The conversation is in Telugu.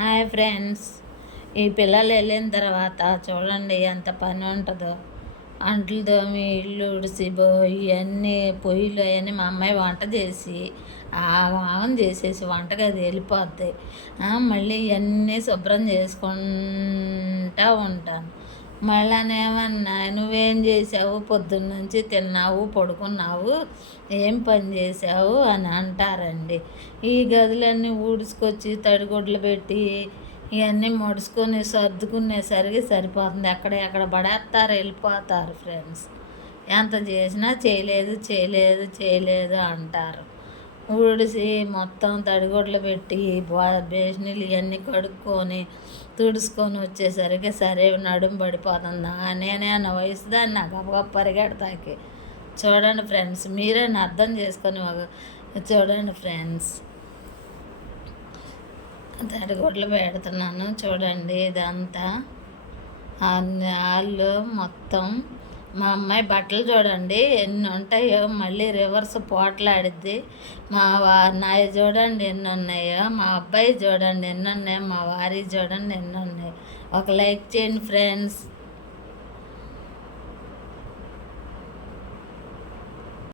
Hi friends. ఈ పిల్లలు వెళ్ళిన తర్వాత చూడండి ఎంత పని ఉంటుందో. అంట్లు తోమి ఇల్లు ఉడిసి ఇవన్నీ పొయ్యిలు అవన్నీ మా అమ్మాయి వంట చేసి ఆగం చేసేసి వంటగది వెళ్ళిపోద్ది. మళ్ళీ ఇవన్నీ శుభ్రం చేసుకుంటూ ఉంటాను. మళ్ళానేమన్నా నువ్వేం చేసావు, పొద్దున్నుంచి తిన్నావు పడుకున్నావు, ఏం పని చేసావు అని అంటారండి. ఈ గదులన్నీ ఊడ్చుకొచ్చి తడిగుడ్లు పెట్టి ఇవన్నీ ముడుచుకొని సర్దుకునేసరికి సరిపోతుంది. ఎక్కడ పడేస్తారు, వెళ్ళిపోతారు ఫ్రెండ్స్. ఎంత చేసినా చేయలేదు చేయలేదు చేయలేదు అంటారు. ఊడిసి మొత్తం తడిగుడ్లు పెట్టి బేసినీళ్ళు ఇవన్నీ కడుక్కొని తుడుచుకొని వచ్చేసరికి సరే నడుము పడిపోతుందా. నేనే నా వయసు దాన్ని నాకు గబగబ పరిగెడతాకి. చూడండి ఫ్రెండ్స్, మీరే అర్థం చేసుకొని చూడండి ఫ్రెండ్స్. తడిగుడ్లు పెడుతున్నాను చూడండి. ఇదంతా వాళ్ళు మొత్తం మా అమ్మాయి బట్టలు చూడండి ఎన్ని ఉంటాయో, మళ్ళీ రివర్స్ పోట్లాడిద్ది. నాయి చూడండి ఎన్ని ఉన్నాయో, మా అబ్బాయి చూడండి ఎన్ని ఉన్నాయో, మా వారి చూడండి ఎన్ని ఉన్నాయో. ఒక లైక్ చేయండి ఫ్రెండ్స్.